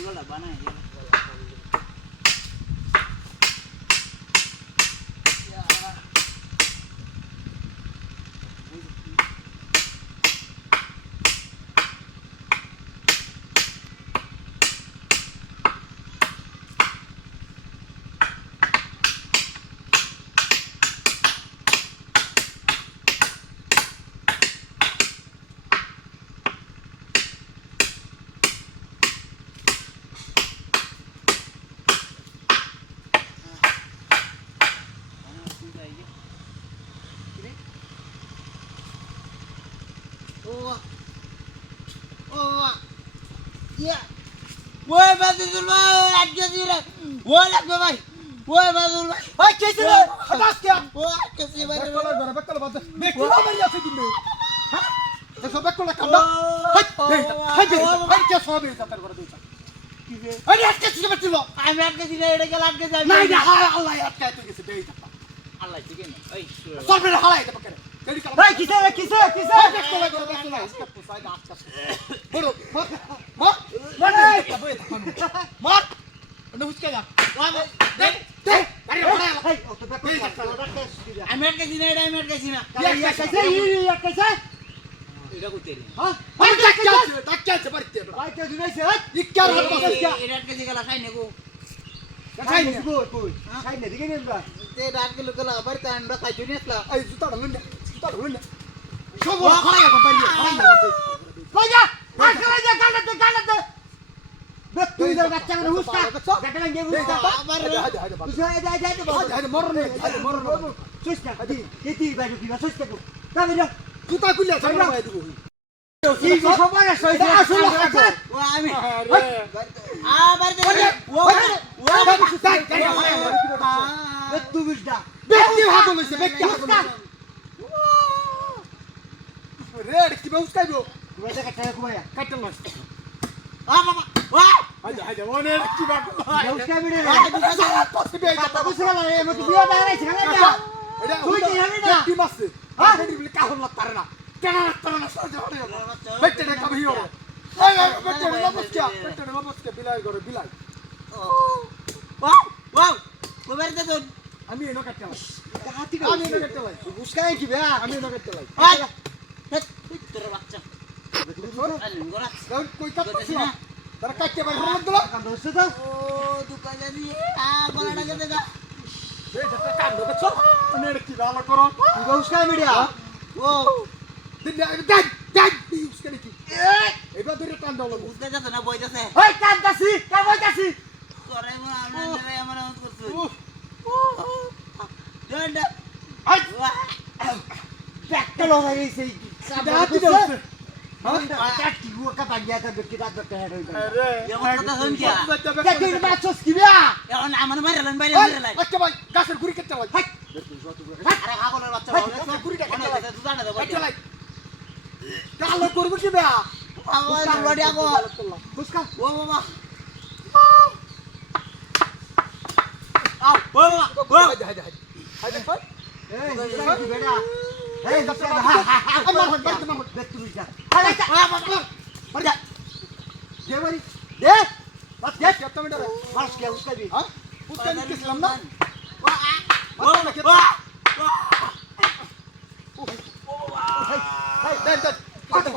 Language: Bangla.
এগুলো বানাই ওই বাদুল ভাই আজকে দিলে ওই লাগবে ভাই ওই বাদুল ভাই ভাই কেসে রে হঠাৎ কে ওই কেসে ভাই বেকল বাদ বেকল মারি আছে দিলে হ্যাঁ দেখো বেকল কামড়া হাই হাই কে সবে তার করে দিছ কি রে আরে আজকে কি করছিস আমি আজকে দিলে এটা গেল আজকে যাই নাই না হায় আল্লাহ আজকে তুই গেছে দেই তা আল্লাহ ঠিক আছে ওই সবে হালাই দে পকেরে ভাই কিসে বেকল বেকল আজকে পোসাই দা আজকে বড় মর মর ওটা উঠকে যা দেখ দেখ আরে ওটা ভাই ও তো বেকল আমি আজকে দিলে এটা আমি আজকে দিনা কেসে এটা কইতে রে হ্যাঁ ভাই ডাক্তার বাড়িতে ভাই কে দিনাইছে ইক্কার হাত পাশে এটা আজকে দিগা খাই নেগো খাই নে কই খাই নে দিকে নেবা তে রাত গেল গেল আবার তা আমরা খাই জনি আসলা এই জুতা ঢালুন না সব খাই এখন বাইরে কই যা গালাতে তুই যা বাচ্চা মানে হুস্কা গাটা লাগে হুস্কা আবার তুই যা মরনে সুস্কা দি কেতি বাইরে কি সুস্কা তো তাই না জুতা খুলে ছাড়া বাইরে দিব এই সবাই সইছে আসলে ও আমি আরে আবার দে তুই বুঝদা ব্যক্তি হাত লইছে ব্যক্তি হাত লইছে রে কি বাউসকাইবো তুই দেখা টাকা কুমায়া কাটল না বাবা ওয়া হাইদা ওনে কি বাউসকাইবি রে পছকে বেই যা বুঝলা না এ মত বিয়া দাঁড়াই ছেলে না এটা তুই কি জানি না কি মাসে হ্যাঁ এডি বলে কাহন লাগতারে না কেন লাগতারে না সহজে হরে বেটে নে কবি হরে এই বেটে নে লবসকে বিলাই করে বিলাই ওয়া ওয়া কোবারে দে তোর আমি এনো কাটতে হাতি আমি এনো কাটতে লাই বুসকাই কি বে আমি এনো কাটতে লাই তোর বাচ্চা আলু গোরা কই কাটছিস না তারা কাটতে বাইরে হল দিল কাম হচ্ছে তো ও দোকানে দিয়ে গলাটা কে দেখা এই যেটা কাম দেখছ মানে কি ভালো করো তুই বুসকাই মিডিয়া ও দিন দেখ দেখ বুসকাই কি এবার ধরে টান দাও বুঝতে যাচ্ছে না বইতাছে ওই কান্দাসি কা বইতাসি করে মন আমরা আমরা করতে ডন্ডা আই ওয়া ব্যাকটা লগাই গেছে দাঁত দিছে হ্যাঁ কাটি হুয়া কা বাগিয়া তা বেকি দাঁত বেকি হেড হই আরে এমন কথা শুন কি দেখেন বাচ্চাস কি বিয়া এখন আমার মারলেন বাইরে মারলেন আচ্ছা ভাই গাছের গুড়ি কেটে লাই হাই আরে হাগলের বাচ্চা বলে গুড়িটা কেটে লাই দুটানে দেব কেটে লাই কালো করব কি বিয়া আমার লড়ি আগো বুসকা ও বাবা আও ও বাবা ও হাই হাই হাই হাই এই বেটা এই বাচ্চা আমার বাচ্চা মার দেখতে বুঝা আরে বাবা মার যা দে মারি দে বাস দে কেটে মেডা মারস কে উসকা দি হ্যাঁ উসকা দি কিসলাম না ওয়া ওয়া হাই হাই দেন দেন আচ্ছা